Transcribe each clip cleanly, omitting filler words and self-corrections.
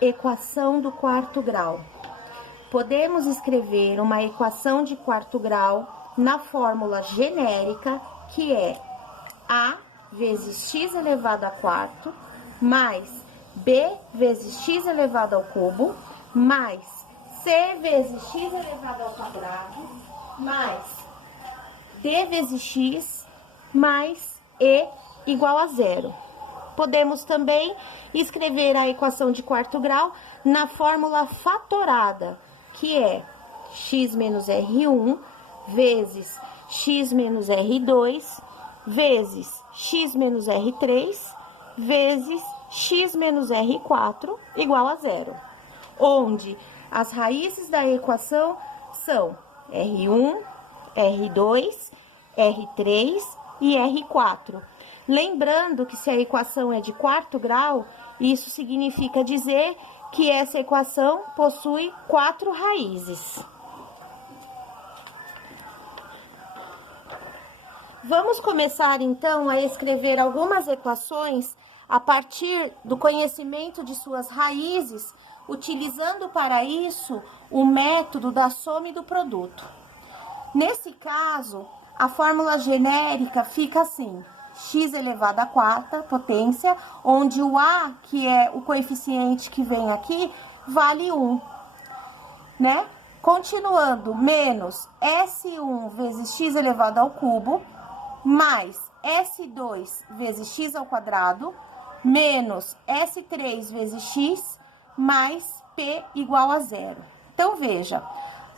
Equação do quarto grau. Podemos escrever uma equação de quarto grau na fórmula genérica, que é A vezes x elevado a quarto, mais B vezes x elevado ao cubo, mais C vezes x elevado ao quadrado, mais D vezes x, mais E igual a zero. Podemos também escrever a equação de quarto grau na fórmula fatorada, que é x menos R1 vezes x menos R2 vezes x menos R3 vezes x menos R4 igual a zero, onde as raízes da equação são R1, R2, R3 e R4. Lembrando que se a equação é de quarto grau, isso significa dizer que essa equação possui 4 raízes. Vamos começar, então, a escrever algumas equações a partir do conhecimento de suas raízes, utilizando para isso o método da soma e do produto. Nesse caso, a fórmula genérica fica assim: x elevado à quarta potência, onde o a, que é o coeficiente que vem aqui, vale 1, né? Continuando, menos S1 vezes x elevado ao cubo, mais S2 vezes x ao quadrado, menos S3 vezes x, mais P igual a zero. Então, veja,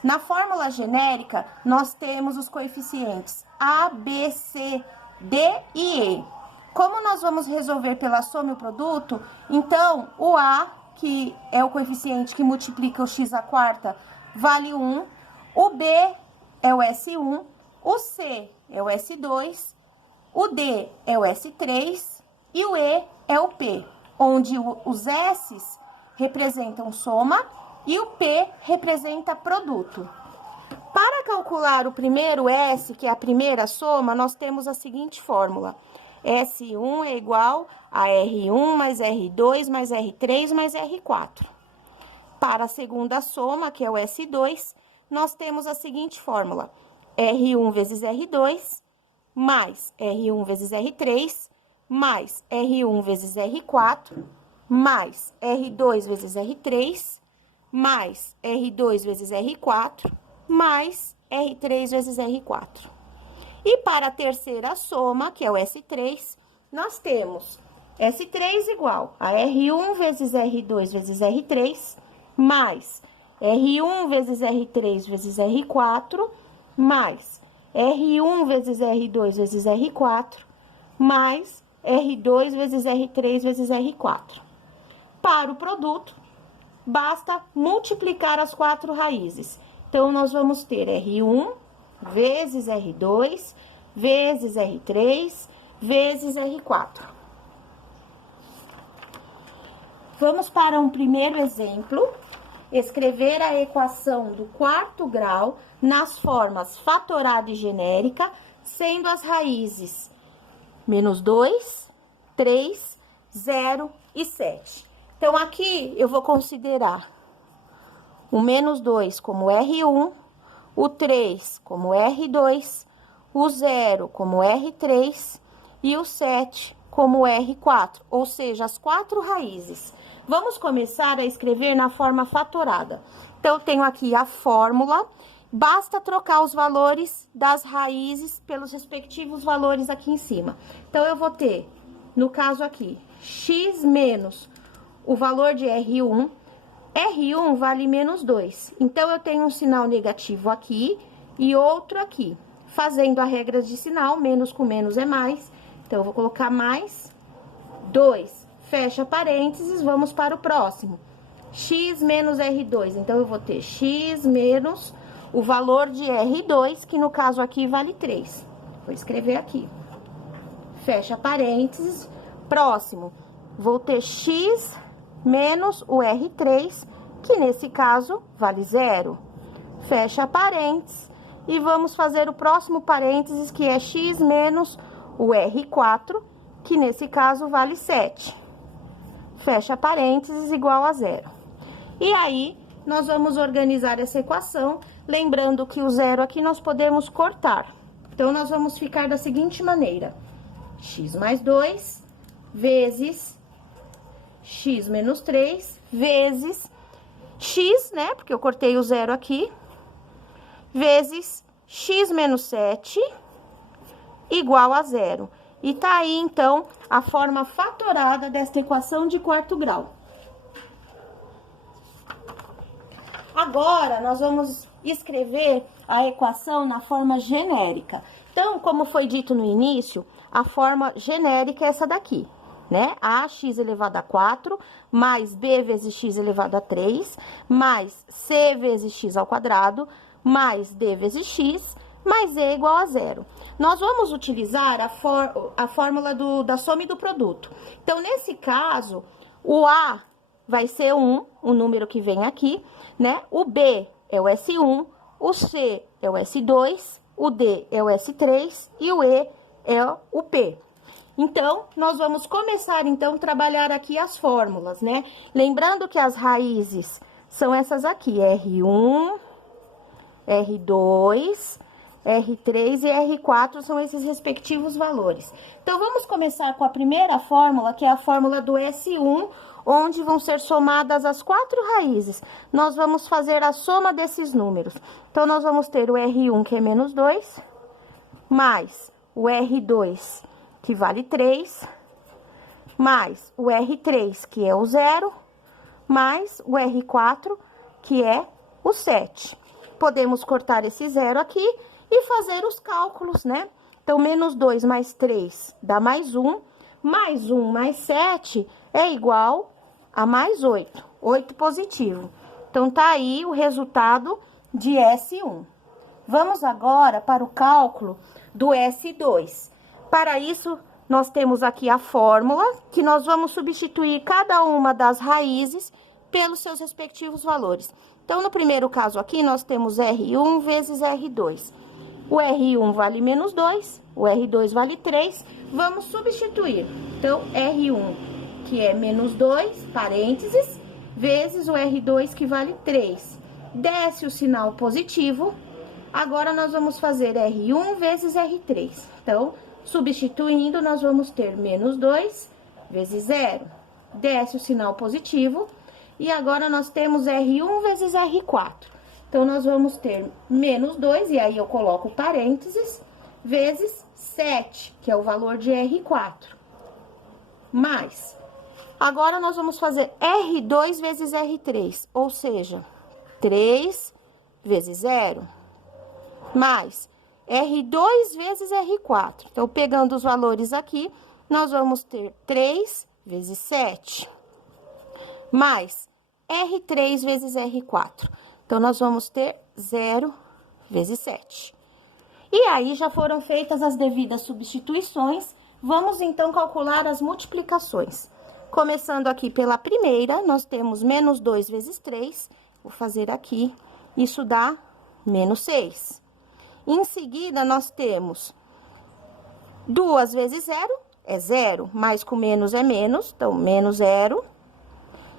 na fórmula genérica, nós temos os coeficientes A, B, C, D e E. Como nós vamos resolver pela soma e o produto, então o A, que é o coeficiente que multiplica o x à quarta, vale 1, o B é o S1, o C é o S2, o D é o S3 e o E é o P, onde os S's representam soma e o P representa produto. Para calcular o primeiro S, que é a primeira soma, nós temos a seguinte fórmula: S1 é igual a R1 mais R2 mais R3 mais R4. Para a segunda soma, que é o S2, nós temos a seguinte fórmula: R1 vezes R2 mais R1 vezes R3 mais R1 vezes R4 mais R2 vezes R3 mais R2 vezes R4 mais R3 vezes R4. E para a terceira soma, que é o S3, nós temos S3 igual a R1 vezes R2 vezes R3, mais R1 vezes R3 vezes R4, mais R1 vezes R2 vezes R4, mais R2 vezes R3 vezes R4. Para o produto, basta multiplicar as 4 raízes. Então, nós vamos ter R1 vezes R2 vezes R3 vezes R4. Vamos para um primeiro exemplo: escrever a equação do quarto grau nas formas fatorada e genérica, sendo as raízes menos 2, 3, 0 e 7. Então, aqui eu vou considerar o menos 2 como R1, o 3 como R2, o 0 como R3 e o 7 como R4, ou seja, as 4 raízes. Vamos começar a escrever na forma fatorada. Então, eu tenho aqui a fórmula, basta trocar os valores das raízes pelos respectivos valores aqui em cima. Então, eu vou ter, no caso aqui, x menos o valor de R1, R1 vale menos 2, então eu tenho um sinal negativo aqui e outro aqui. Fazendo a regra de sinal, menos com menos é mais, então eu vou colocar mais 2, fecha parênteses, vamos para o próximo. X menos R2, então eu vou ter x menos o valor de R2, que no caso aqui vale 3. Vou escrever aqui. Fecha parênteses, próximo, vou ter x menos o R3, que nesse caso vale 0. Fecha parênteses e vamos fazer o próximo parênteses, que é x menos o R4, que nesse caso vale 7. fecha parênteses, igual a zero. E aí, nós vamos organizar essa equação, lembrando que o zero aqui nós podemos cortar. Então, nós vamos ficar da seguinte maneira: x mais 2 vezes x menos 3 vezes x, né, porque eu cortei o zero aqui, vezes x menos 7 igual a zero. E tá aí, então, a forma fatorada desta equação de quarto grau. Agora, nós vamos escrever a equação na forma genérica. Então, como foi dito no início, a forma genérica é essa daqui, né? Ax elevado a 4, mais b vezes x elevado a 3, mais c vezes x ao quadrado, mais d vezes x, mais e igual a zero. Nós vamos utilizar a fórmula da soma e do produto. Então, nesse caso, o A vai ser 1, o número que vem aqui, né? O B é o S1, o C é o S2, o D é o S3 e o E é o P. Então, nós vamos começar, então, a trabalhar aqui as fórmulas, né? Lembrando que as raízes são essas aqui, R1, R2, R3 e R4 são esses respectivos valores. Então, vamos começar com a primeira fórmula, que é a fórmula do S1, onde vão ser somadas as 4 raízes. Nós vamos fazer a soma desses números. Então, nós vamos ter o R1, que é menos 2, mais o R2, que vale 3, mais o R3, que é o 0, mais o R4, que é o 7. Podemos cortar esse 0 aqui e fazer os cálculos, né? Então, menos 2 mais 3 dá mais 1 mais 7 é igual a mais 8. 8 positivo. Então, tá aí o resultado de S1. Vamos agora para o cálculo do S2. Para isso, nós temos aqui a fórmula, que nós vamos substituir cada uma das raízes pelos seus respectivos valores. Então, no primeiro caso aqui, nós temos R1 vezes R2. O R1 vale menos 2, o R2 vale 3, vamos substituir. Então, R1, que é menos 2, parênteses, vezes o R2, que vale 3. Desce o sinal positivo, agora nós vamos fazer R1 vezes R3. Então, substituindo, nós vamos ter menos 2 vezes 0. Desce o sinal positivo, e agora nós temos R1 vezes R4. Então, nós vamos ter menos 2, e aí eu coloco parênteses, vezes 7, que é o valor de R4. Mais. Agora, nós vamos fazer R2 vezes R3, ou seja, 3 vezes 0, mais R2 vezes R4. Então, pegando os valores aqui, nós vamos ter 3 vezes 7, mais R3 vezes R4. Então, nós vamos ter 0 vezes 7. E aí, já foram feitas as devidas substituições. Vamos, então, calcular as multiplicações. Começando aqui pela primeira, nós temos menos 2 vezes 3. Vou fazer aqui. Isso dá menos 6. Em seguida, nós temos 2 vezes 0, é 0. Mais com menos é menos, então, menos 0.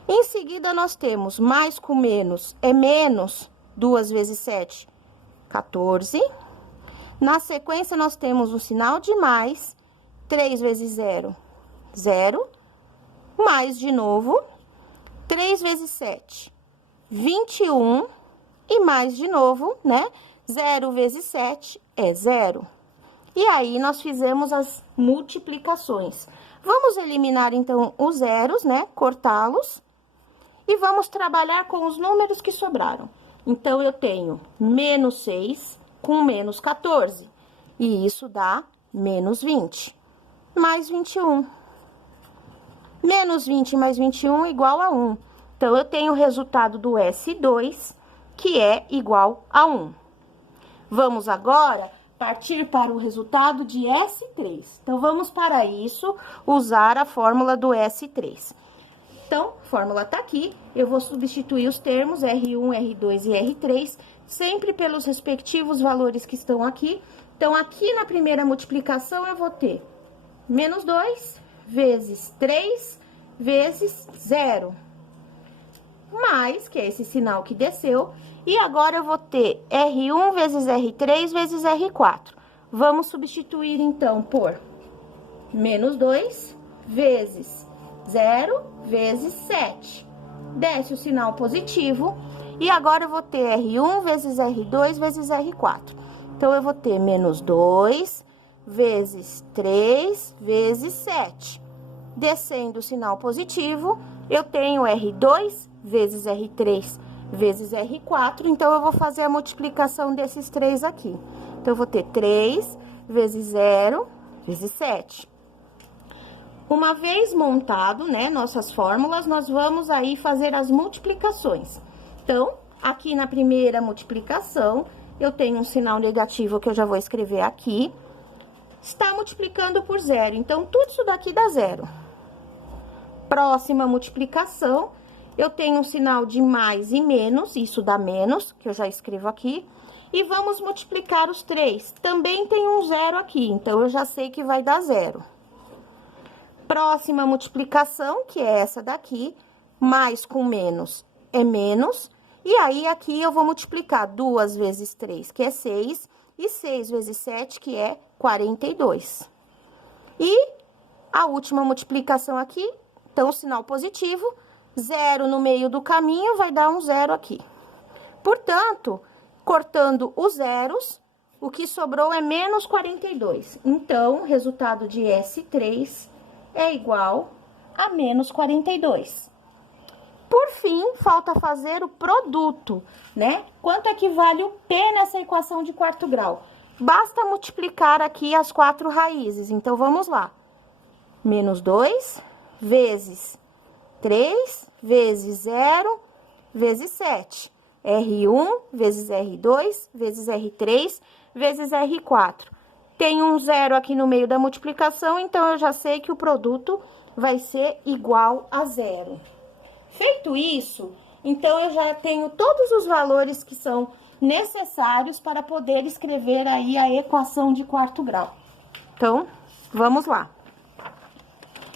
Em seguida, nós temos mais com menos é menos, 2 vezes 7, 14. Na sequência, nós temos o sinal de mais, 3 vezes 0, 0. Mais de novo, 3 vezes 7, 21. E mais de novo, né? 0 vezes 7 é 0. E aí, nós fizemos as multiplicações. Vamos eliminar, então, os zeros, né? Cortá-los. E vamos trabalhar com os números que sobraram. Então, eu tenho menos 6 com menos 14. E isso dá menos 20. Mais 21. Menos 20 mais 21 igual a 1. Então, eu tenho o resultado do S2, que é igual a 1. Vamos agora partir para o resultado de S3. Então, vamos para isso usar a fórmula do S3. Então, a fórmula tá aqui, eu vou substituir os termos R1, R2 e R3, sempre pelos respectivos valores que estão aqui. Então, aqui na primeira multiplicação, eu vou ter menos 2 vezes 3 vezes 0. Mais, que é esse sinal que desceu. E agora eu vou ter R1 vezes R3 vezes R4. Vamos substituir, então, por menos 2 vezes 0 vezes 7. Desce o sinal positivo. E agora eu vou ter R1 vezes R2 vezes R4. Então, eu vou ter menos 2 vezes 3 vezes 7. Descendo o sinal positivo, eu tenho R2 vezes R3 vezes R4. Então, eu vou fazer a multiplicação desses 3 aqui. Então, eu vou ter 3 vezes 0 vezes 7. Uma vez montado, né, nossas fórmulas, nós vamos aí fazer as multiplicações. Então, aqui na primeira multiplicação, eu tenho um sinal negativo que eu já vou escrever aqui. Está multiplicando por 0, então, tudo isso daqui dá 0. Próxima multiplicação, eu tenho um sinal de mais e menos, isso dá menos, que eu já escrevo aqui. E vamos multiplicar os 3. Também tem um 0 aqui, então, eu já sei que vai dar 0. Próxima multiplicação, que é essa daqui, mais com menos é menos. E aí, aqui eu vou multiplicar 2 vezes 3, que é 6, e 6 vezes 7, que é 42. E a última multiplicação aqui, então, sinal positivo, 0 no meio do caminho vai dar um 0 aqui. Portanto, cortando os zeros, o que sobrou é menos 42. Então, o resultado de S3 é igual a menos 42. Por fim, falta fazer o produto, né? Quanto é que vale o P nessa equação de quarto grau? Basta multiplicar aqui as 4 raízes. Então, vamos lá. Menos 2 vezes 3 vezes 0 vezes 7. R1 vezes R2 vezes R3 vezes R4. Tem um 0 aqui no meio da multiplicação, então, eu já sei que o produto vai ser igual a 0. Feito isso, então, eu já tenho todos os valores que são necessários para poder escrever aí a equação de quarto grau. Então, vamos lá.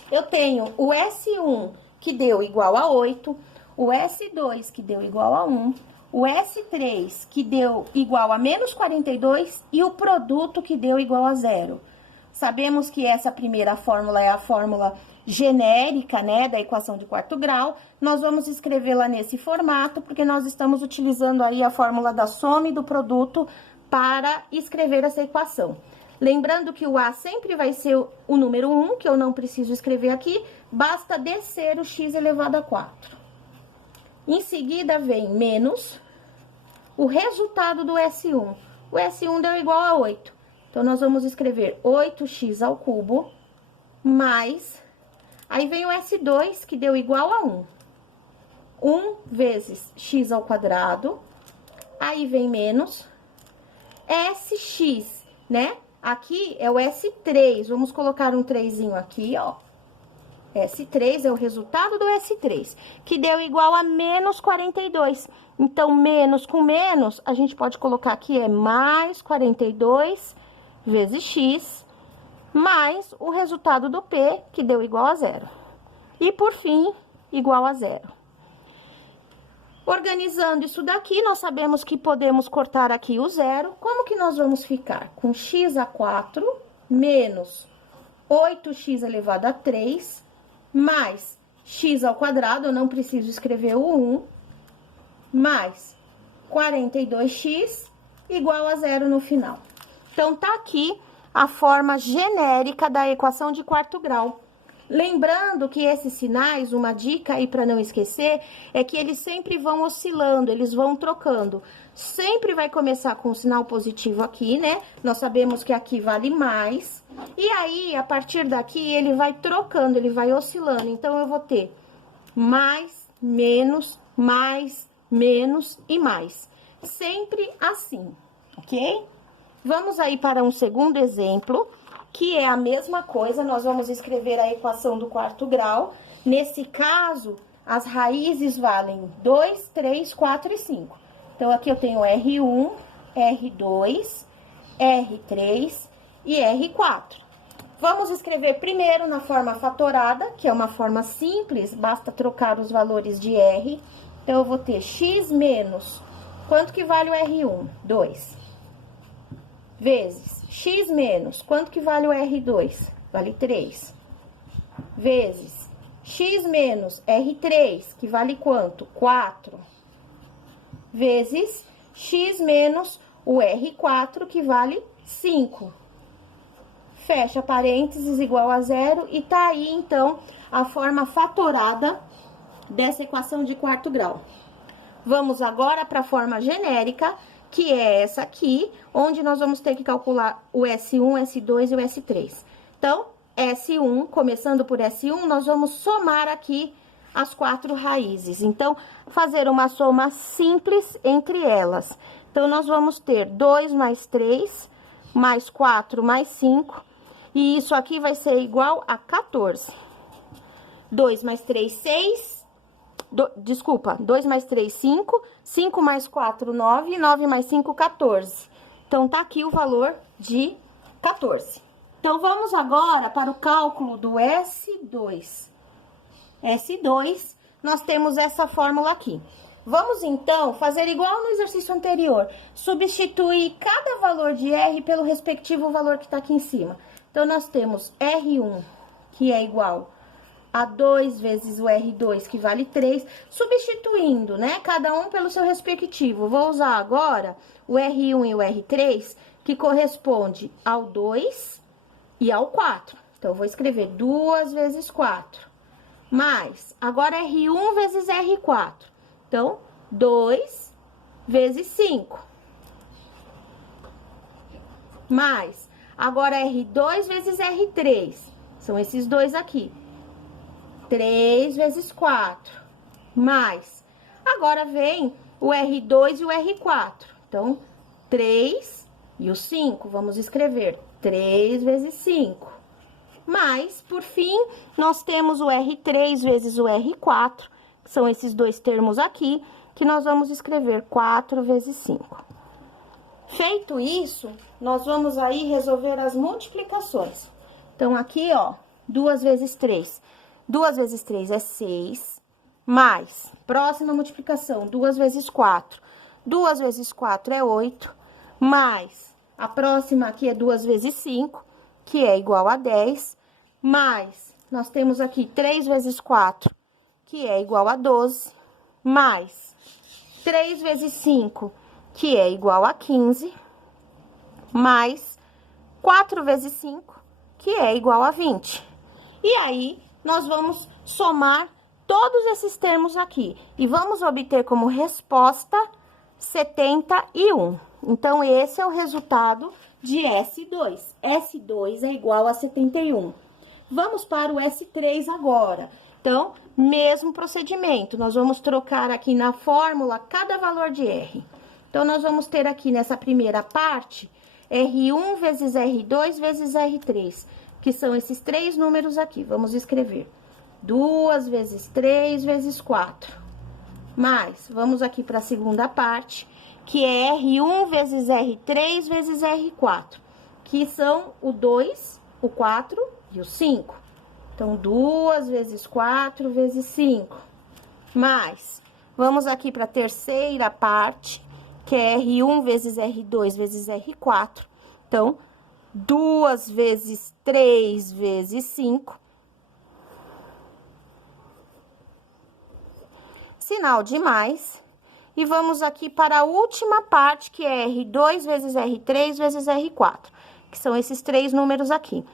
Eu tenho o S1, que deu igual a 8, o S2, que deu igual a 1, o S3, que deu igual a menos 42, e o produto, que deu igual a 0. Sabemos que essa primeira fórmula é a fórmula genérica, né, da equação de quarto grau. Nós vamos escrevê-la nesse formato, porque nós estamos utilizando aí a fórmula da soma e do produto para escrever essa equação. Lembrando que o A sempre vai ser o número 1, que eu não preciso escrever aqui, basta descer o x elevado a 4. Em seguida, vem menos o resultado do S1. O S1 deu igual a 8. Então, nós vamos escrever 8x ao cubo, mais... Aí, vem o S2, que deu igual a 1. 1 vezes x ao quadrado. Aí, vem menos SX, né? Aqui é o S3. Vamos colocar um 3zinho aqui, ó. S3 é o resultado do S3, que deu igual a menos 42. Então, menos com menos, a gente pode colocar aqui é mais 42 vezes x, mais o resultado do P, que deu igual a 0. E, por fim, igual a 0. Organizando isso daqui, nós sabemos que podemos cortar aqui o 0. Como que nós vamos ficar? Com x a 4 menos 8x elevado a 3, mais x ao quadrado, eu não preciso escrever o 1, mais 42x igual a 0 no final. Então, tá aqui a forma genérica da equação de quarto grau. Lembrando que esses sinais, uma dica aí para não esquecer, é que eles sempre vão oscilando, eles vão trocando. Sempre vai começar com o sinal positivo aqui, né? Nós sabemos que aqui vale mais. E aí, a partir daqui, ele vai trocando, ele vai oscilando. Então, eu vou ter mais, menos e mais. Sempre assim, ok? Vamos aí para um segundo exemplo, que é a mesma coisa, nós vamos escrever a equação do quarto grau. Nesse caso, as raízes valem 2, 3, 4 e 5. Então, aqui eu tenho R1, R2, R3 e R4. Vamos escrever primeiro na forma fatorada, que é uma forma simples, basta trocar os valores de R. Então, eu vou ter x menos, quanto que vale o R1? 2. Vezes x menos, quanto que vale o R2? Vale 3. Vezes x menos R3, que vale quanto? 4. Vezes x menos o R4, que vale 5. Fecha parênteses, igual a zero, e tá aí, então, a forma fatorada dessa equação de quarto grau. Vamos agora para a forma genérica, que é essa aqui, onde nós vamos ter que calcular o S1, S2 e o S3. Então, S1, começando por S1, nós vamos somar aqui as 4 raízes. Então, fazer uma soma simples entre elas. Então, nós vamos ter 2 mais 3, mais 4 mais 5, e isso aqui vai ser igual a 14. 2 mais 3, 6. 2 mais 3, 5. 5 mais 4, 9. 9 mais 5, 14. Então, tá aqui o valor de 14. Então, vamos agora para o cálculo do S2. S2, nós temos essa fórmula aqui. Vamos, então, fazer igual no exercício anterior. Substituir cada valor de R pelo respectivo valor que tá aqui em cima. Então, nós temos R1, que é igual a 2 vezes o R2, que vale 3, substituindo, né, cada um pelo seu respectivo. Vou usar agora o R1 e o R3, que corresponde ao 2 e ao 4. Então, eu vou escrever 2 vezes 4, mais, agora R1 vezes R4. Então, 2 vezes 5, mais, agora R2 vezes R3, são esses dois aqui. 3 vezes 4, mais, agora vem o R2 e o R4. Então, 3 e o 5, vamos escrever 3 vezes 5. Mais, por fim, nós temos o R3 vezes o R4, que são esses dois termos aqui, que nós vamos escrever 4 vezes 5. Feito isso, nós vamos aí resolver as multiplicações. Então, aqui, ó, 2 vezes 3. 2 vezes 3 é 6, mais, próxima multiplicação, 2 vezes 4. 2 vezes 4 é 8, mais, a próxima aqui é 2 vezes 5, que é igual a 10, mais, nós temos aqui 3 vezes 4, que é igual a 12, mais, 3 vezes 5, que é igual a 15, mais, 4 vezes 5, que é igual a 20. E aí, nós vamos somar todos esses termos aqui e vamos obter como resposta 71. Então, esse é o resultado de S2. S2 é igual a 71. Vamos para o S3 agora. Então, mesmo procedimento, nós vamos trocar aqui na fórmula cada valor de R. Então, nós vamos ter aqui nessa primeira parte, R1 vezes R2 vezes R3, que são esses três números aqui. Vamos escrever 2 vezes 3 vezes 4. Mais, vamos aqui para a segunda parte, que é R1 vezes R3 vezes R4, que são o 2, o 4 e o 5. Então, 2 vezes 4 vezes 5. Mais, vamos aqui para a terceira parte, que é R1 vezes R2 vezes R4. Então, 2 vezes 3 vezes 5. Sinal de mais. E vamos aqui para a última parte, que é R2 vezes R3 vezes R4, que são esses três números aqui.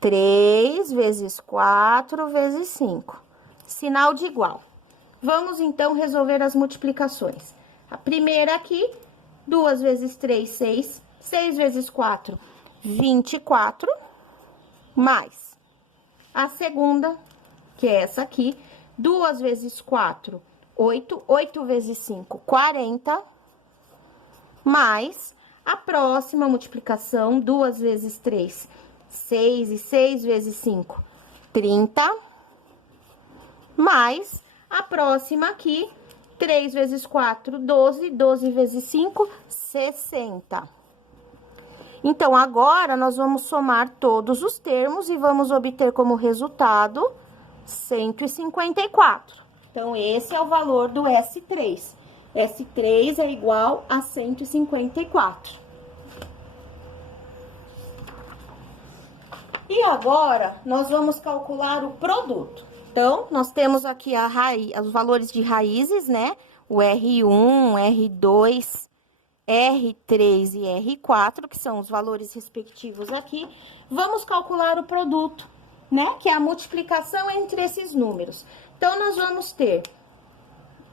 3 vezes 4 vezes 5. Sinal de igual. Vamos, então, resolver as multiplicações. A primeira aqui, 2 vezes 3, 6. 6 vezes 4, 24, mais a segunda, que é essa aqui, 2 vezes 4, 8, 8 vezes 5, 40, mais a próxima multiplicação, 2 vezes 3, 6, e 6 vezes 5, 30, mais a próxima aqui, 3 vezes 4, 12, 12 vezes 5, 60. Então, agora, nós vamos somar todos os termos e vamos obter como resultado 154. Então, esse é o valor do S3. S3 é igual a 154. E agora, nós vamos calcular o produto. Então, nós temos aqui os valores de raízes, né? O R1, R2, R3 e R4, que são os valores respectivos aqui. Vamos calcular o produto, né? Que é a multiplicação entre esses números. Então, nós vamos ter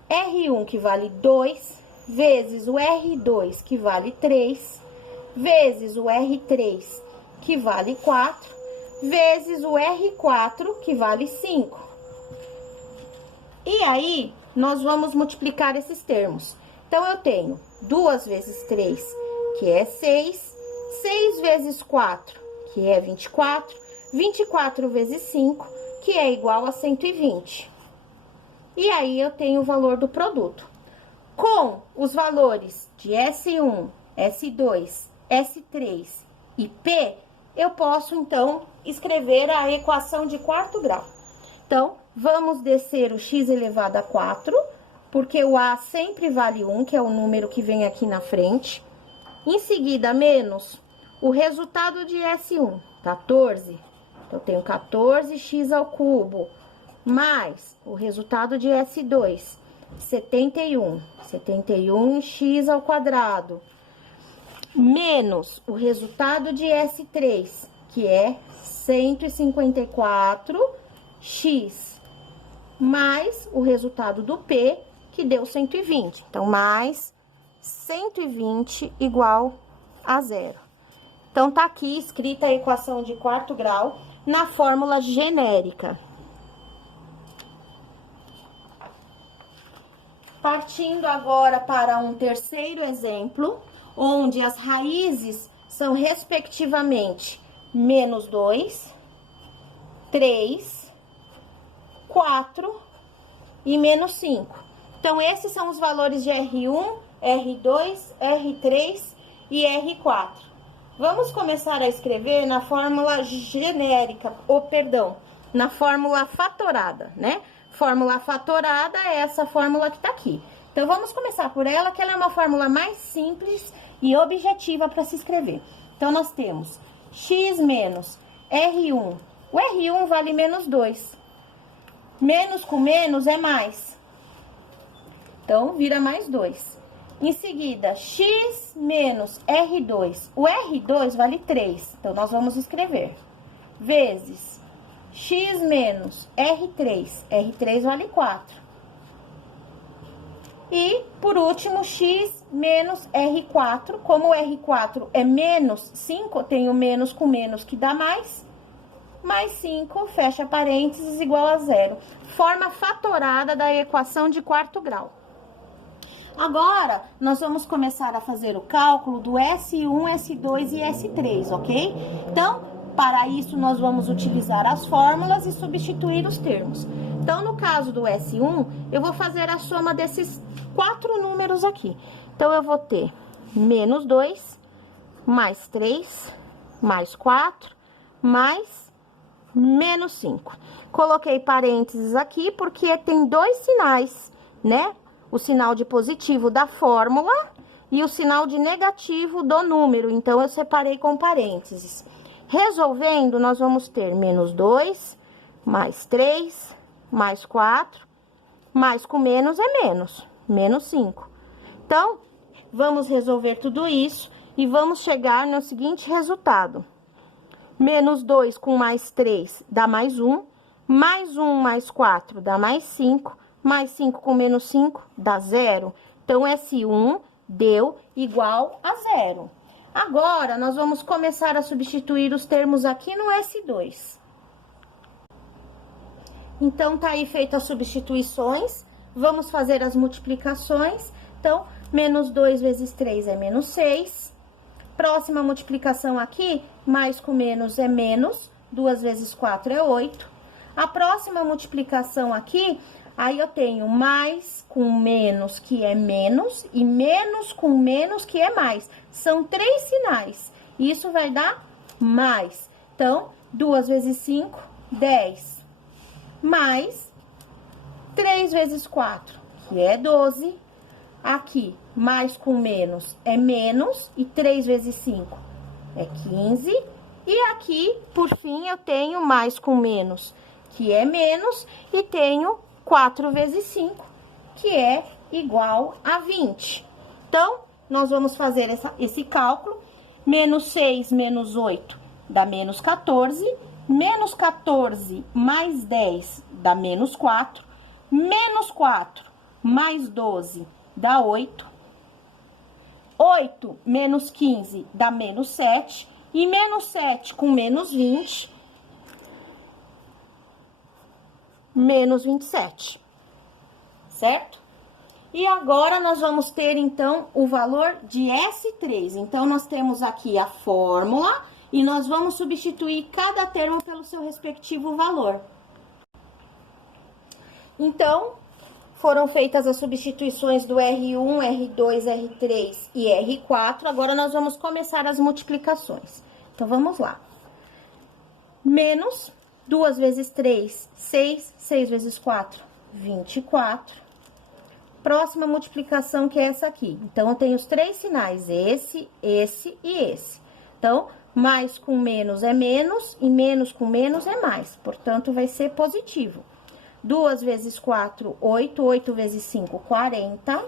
R1, que vale 2, vezes o R2, que vale 3, vezes o R3, que vale 4, vezes o R4, que vale 5. E aí, nós vamos multiplicar esses termos. Então, eu tenho 2 vezes 3, que é 6, 6 vezes 4, que é 24, 24 vezes 5, que é igual a 120. E aí, eu tenho o valor do produto. Com os valores de S1, S2, S3 e P, eu posso, então, escrever a equação de quarto grau. Então, vamos descer o x elevado a 4, porque o A sempre vale 1, que é o número que vem aqui na frente. Em seguida, menos o resultado de S1, 14. Então, eu tenho 14x ao cubo, mais o resultado de S2, 71. 71x ao quadrado, menos o resultado de S3, que é 154x, mais o resultado do P, que deu 120. Então, mais 120 igual a 0. Então, tá aqui escrita a equação de quarto grau na fórmula genérica. Partindo agora para um terceiro exemplo, onde as raízes são, respectivamente, menos 2, 3, 4 e menos 5. Então, esses são os valores de R1, R2, R3 e R4. Vamos começar a escrever na fórmula genérica, na fórmula fatorada, né? Fórmula fatorada é essa fórmula que tá aqui. Então, vamos começar por ela, que ela é uma fórmula mais simples e objetiva para se escrever. Então, nós temos x menos R1. O R1 vale menos 2. Menos com menos é mais. Então, vira mais 2. Em seguida, x menos R2. O R2 vale 3. Então, nós vamos escrever. Vezes x menos R3. R3 vale 4. E, por último, x menos R4. Como o R4 é menos 5, eu tenho menos com menos que dá mais. Mais 5, fecha parênteses, igual a 0. Forma fatorada da equação de quarto grau. Agora, nós vamos começar a fazer o cálculo do S1, S2 e S3, ok? Então, para isso, nós vamos utilizar as fórmulas e substituir os termos. Então, no caso do S1, eu vou fazer a soma desses 4 números aqui. Então, eu vou ter menos 2, mais 3, mais 4, mais menos 5. Coloquei parênteses aqui porque tem 2 sinais, né? O sinal de positivo da fórmula e o sinal de negativo do número. Então, eu separei com parênteses. Resolvendo, nós vamos ter menos 2, mais 3, mais 4, mais com menos é menos, menos 5. Então, vamos resolver tudo isso e vamos chegar no seguinte resultado. Menos 2 com mais 3 dá mais 1, mais 1 mais 4 dá mais 5, mais 5 com menos 5 dá 0. Então, S1 deu igual a 0. Agora, nós vamos começar a substituir os termos aqui no S2. Então, tá aí feitas as substituições. Vamos fazer as multiplicações. Então, menos 2 vezes 3 é menos 6. Próxima multiplicação aqui, mais com menos é menos. 2 vezes 4 é 8. A próxima multiplicação aqui, aí eu tenho mais com menos, que é menos, e menos com menos, que é mais. São 3 sinais. Isso vai dar mais. Então, 2 vezes 5, 10. Mais 3 vezes 4, que é 12. Aqui, mais com menos é menos, e 3 vezes 5 é 15. E aqui, por fim, eu tenho mais com menos, que é menos, e tenho 4 vezes 5, que é igual a 20. Então, nós vamos fazer esse cálculo. Menos 6 menos 8 dá menos 14. Menos 14 mais 10 dá menos 4. Menos 4 mais 12 dá 8. 8 menos 15 dá menos 7. E menos 7 com menos 20, menos 27, certo? E agora, nós vamos ter, então, o valor de S3. Então, nós temos aqui a fórmula e nós vamos substituir cada termo pelo seu respectivo valor. Então, foram feitas as substituições do R1, R2, R3 e R4. Agora, nós vamos começar as multiplicações. Então, vamos lá. Menos 2 vezes 3, 6. 6 vezes 4, 24. Próxima multiplicação, que é essa aqui. Então, eu tenho os 3 sinais, esse, esse e esse. Então, mais com menos é menos e menos com menos é mais. Portanto, vai ser positivo. 2 vezes 4, 8. 8 vezes 5, 40.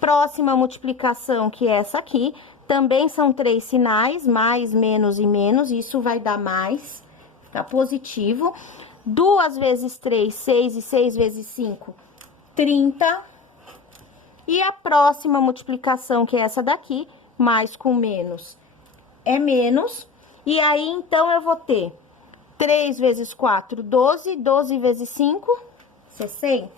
Próxima multiplicação, que é essa aqui. Também são 3 sinais, mais, menos e menos. Isso vai dar mais, fica positivo. 2 vezes 3, 6. E 6 vezes 5, 30. E a próxima multiplicação, que é essa daqui, mais com menos é menos. E aí, então, eu vou ter 3 vezes 4, 12. 12 vezes 5, 60.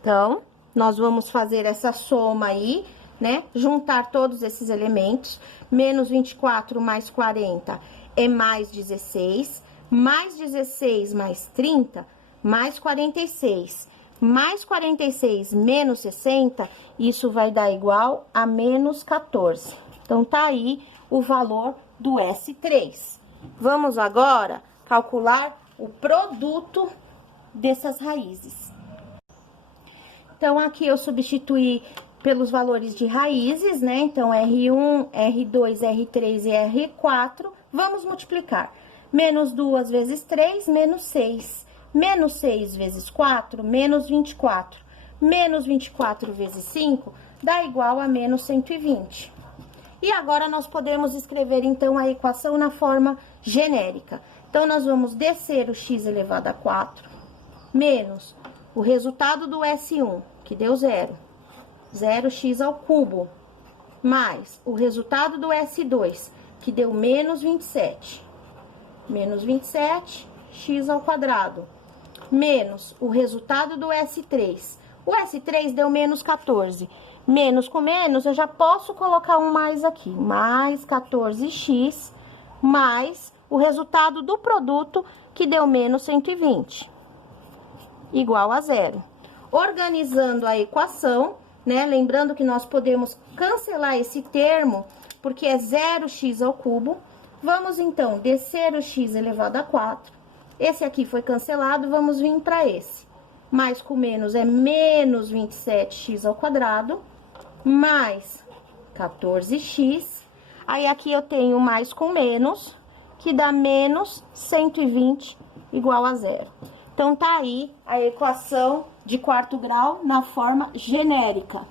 Então, nós vamos fazer essa soma aí, né? Juntar todos esses elementos. Menos 24 mais 40 é mais 16. Mais 16 mais 30, mais 46. Mais 46 menos 60, isso vai dar igual a menos 14. Então, tá aí o valor do S3. Vamos agora calcular o produto dessas raízes. Então, aqui eu substituí pelos valores de raízes, né? Então, R1, R2, R3 e R4. Vamos multiplicar. Menos 2 vezes 3, menos 6. Menos 6 vezes 4, menos 24. Menos 24 vezes 5 dá igual a menos 120. E agora, nós podemos escrever, então, a equação na forma genérica. Então, nós vamos descer o x elevado a 4, menos o resultado do S1, que deu 0. 0x ao cubo, mais o resultado do S2, que deu menos 27. Menos 27, x ao quadrado, menos o resultado do S3. O S3 deu menos 14. Menos com menos, eu já posso colocar um mais aqui. Mais 14x, mais o resultado do produto, que deu menos 120. Igual a 0. Organizando a equação, né? Lembrando que nós podemos cancelar esse termo, porque é 0x ao cubo. Vamos, então, descer o x elevado a 4. Esse aqui foi cancelado, vamos vir para esse. Mais com menos é menos 27x ao quadrado, mais 14x. Aí, aqui eu tenho mais com menos, que dá menos 120 igual a 0. Então, tá aí a equação de quarto grau na forma genérica.